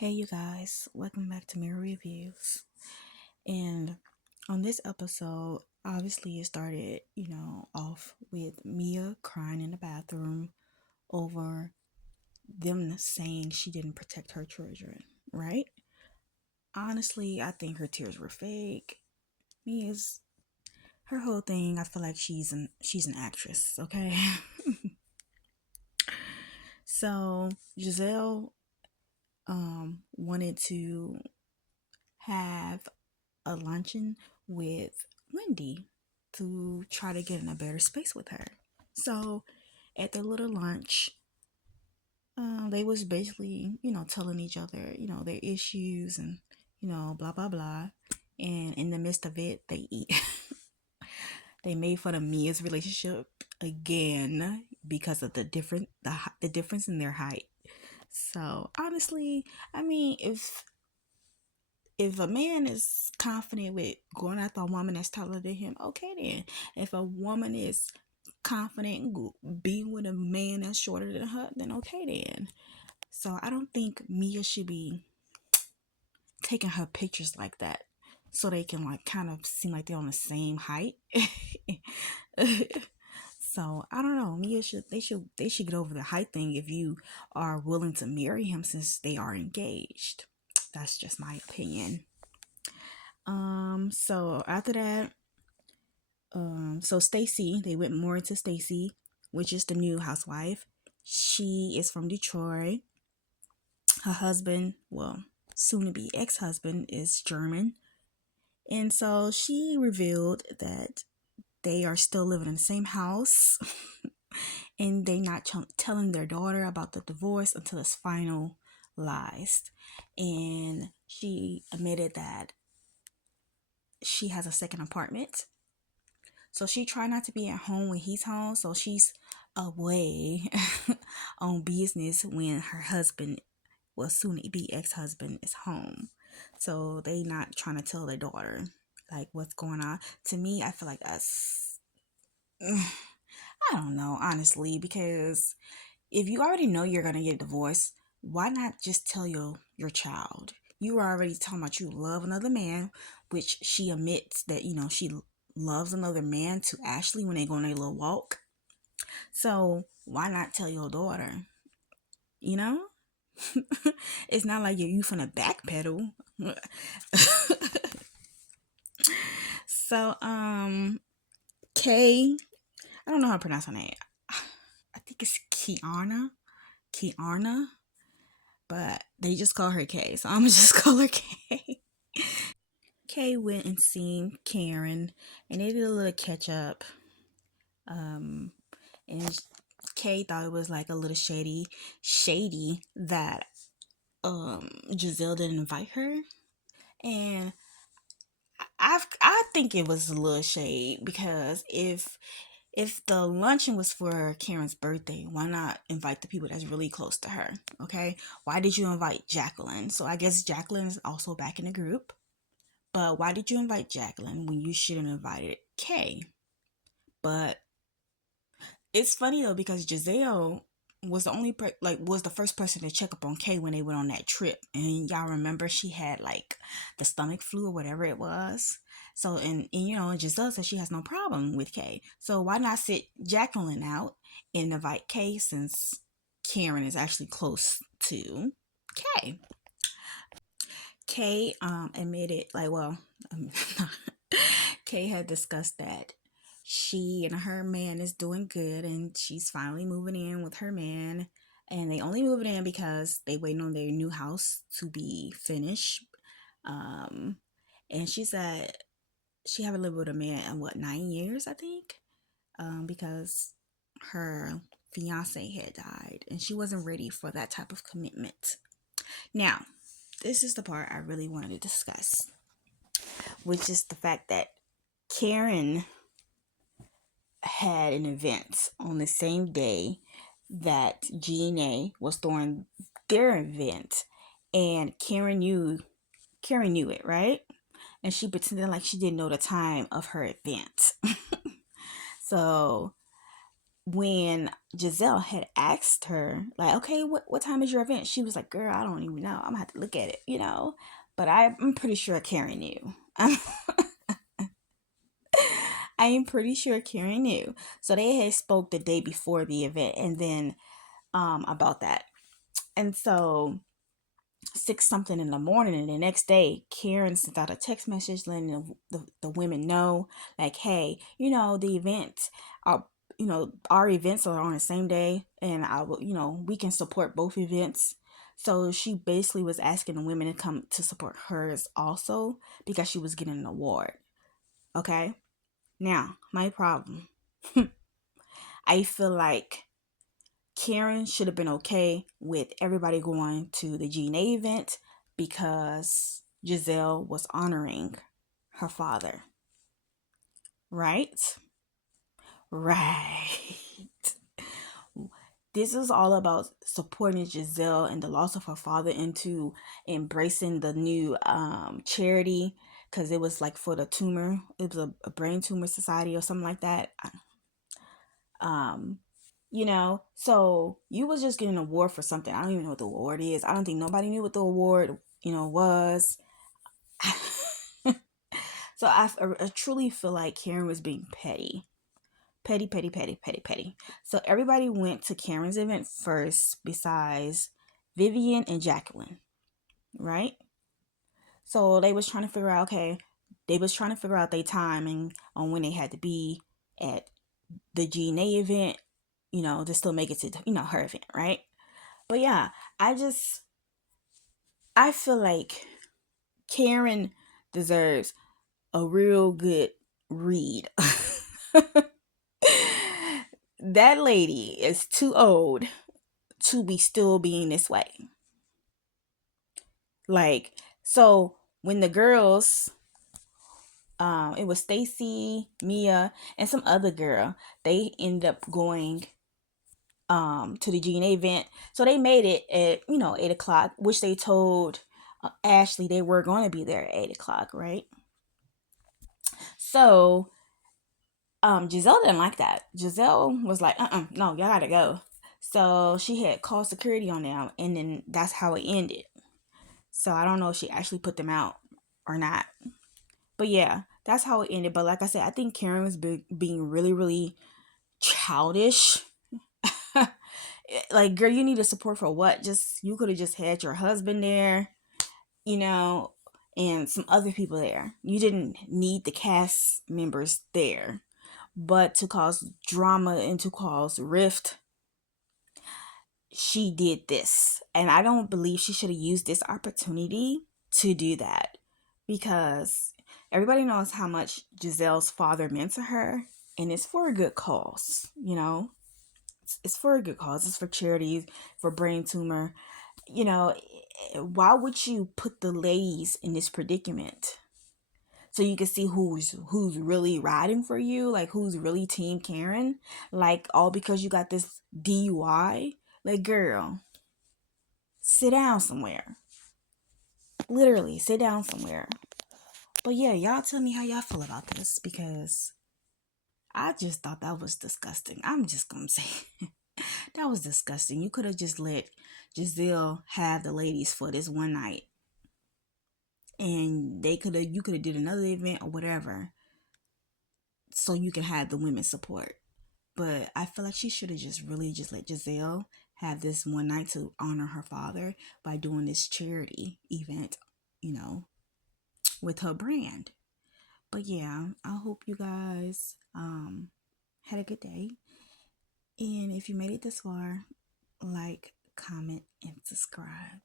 Hey, you guys, welcome back to Mirror Reviews. And on this episode, obviously, it started, off with Mia crying in the bathroom over them saying she didn't protect her children, right? Honestly, I think her tears were fake. Mia's her whole thing, I feel like she's an actress, okay? So Giselle wanted to have a luncheon with Wendy to try to get in a better space with her. So at the little lunch, they was basically, telling each other, their issues and, blah blah blah. And in the midst of it, they eat. They made fun of Mia's relationship again because of the difference in their height. So honestly, I mean, if a man is confident with going after a woman that's taller than him, okay then. If a woman is confident being with a man that's shorter than her, then okay then. So I don't think Mia should be taking her pictures like that so they can like kind of seem like they're on the same height. So I don't know. Mia should get over the height thing if you are willing to marry him since they are engaged. That's just my opinion. So after that, so Stacy, they went more into Stacy, which is the new housewife. She is from Detroit. Her husband, well, soon to be ex-husband, is German. And so she revealed that they are still living in the same house and they not telling their daughter about the divorce until it's finalized. And she admitted that she has a second apartment. So she tried not to be at home when he's home. So she's away on business when her husband, well, soon to be ex-husband, is home. So they not trying to tell their daughter like what's going on. To me, I feel like that's I don't know, honestly, because if you already know you're gonna get divorced, why not just tell your child? You were already talking about you love another man, which she admits that she loves another man to Ashley when they go on a little walk. So why not tell your daughter? You know, it's not like you finna backpedal. So Kay, I don't know how to pronounce her name. I think it's Kiana, but they just call her Kay, so I'm gonna just call her Kay. Kay went and seen Karen, and they did a little catch up. Um, and Kay thought it was like a little shady that Giselle didn't invite her, and I think it was a little shade because if the luncheon was for Karen's birthday, why not invite the people that's really close to her? Okay, why did you invite Jacqueline? So I guess Jacqueline is also back in the group. But why did you invite Jacqueline when you should have invited Kay? But it's funny though because Giselle was the only was the first person to check up on Kay when they went on that trip, and y'all remember she had like the stomach flu or whatever it was. So and Giselle said she has no problem with Kay. So why not sit Jacqueline out and invite Kay since Karen is actually close to Kay? Kay admitted um, Kay had discussed that she and her man is doing good and she's finally moving in with her man, and they only moving in because they waiting on their new house to be finished. um and she said she haven't lived with a man in what, 9 years, I think, because her fiance had died and she wasn't ready for that type of commitment. Now, this is the part I really wanted to discuss, which is the fact that Karen had an event on the same day that GNA was throwing their event, and Karen knew it, right? And she pretended like she didn't know the time of her event. So when Giselle had asked her, like, okay, what time is your event? She was like, girl, I don't even know. I'm gonna have to look at it. But I'm pretty sure Karen knew. I am pretty sure Karen knew. So they had spoke the day before the event and then about that. And so 6 something in the morning, and the next day Karen sent out a text message letting the women know, like, hey, the event, our our events are on the same day, and I will, we can support both events. So she basically was asking the women to come to support hers also, because she was getting an award. Okay, now my problem. I feel like Karen should have been okay with everybody going to the GNA event because Giselle was honoring her father. Right? Right. This is all about supporting Giselle and the loss of her father into embracing the new charity, because it was like for the tumor. It was a brain tumor society or something like that. Um, so you was just getting an award for something. I don't even know what the award is. I don't think nobody knew what the award, was. So I truly feel like Karen was being petty. Petty, petty, petty, petty, petty. So everybody went to Karen's event first besides Vivian and Jacqueline, right? So they was trying to figure out, okay, they was trying to figure out their timing on when they had to be at the GNA event, to still make it to, her event, right? But yeah, I feel like Karen deserves a real good read. That lady is too old to be still being this way. Like, so when the girls, it was Stacy, Mia, and some other girl, they ended up going to the GNA event. So they made it at 8 o'clock, which they told Ashley they were going to be there at 8 o'clock, right? So Giselle didn't like that. Giselle was like, no, y'all gotta go. So she had called security on them, and then that's how it ended. So I don't know if she actually put them out or not. But yeah, that's how it ended. But like I said, I think Karen was being really, really childish. Like, girl, you need a support for what? Just, you could have just had your husband there, you know, and some other people there. You didn't need the cast members there. But to cause drama and to cause rift, she did this. And I don't believe she should have used this opportunity to do that, because everybody knows how much Giselle's father meant to her, and it's for a good cause. It's for a good cause. It's for charities, for brain tumor. Why would you put the ladies in this predicament? So you can see who's really riding for you, like who's really team Karen, like all because you got this DUI. Like, girl, sit down somewhere. Literally, sit down somewhere. But yeah, y'all tell me how y'all feel about this, because I just thought that was disgusting. I'm just gonna say that was disgusting. You could have just let Giselle have the ladies for this one night, and you could have did another event or whatever, so you can have the women support. But I feel like she should have just really just let Giselle have this one night to honor her father by doing this charity event, you know, with her brand. But yeah, I hope you guys had a good day. And if you made it this far, like, comment, and subscribe.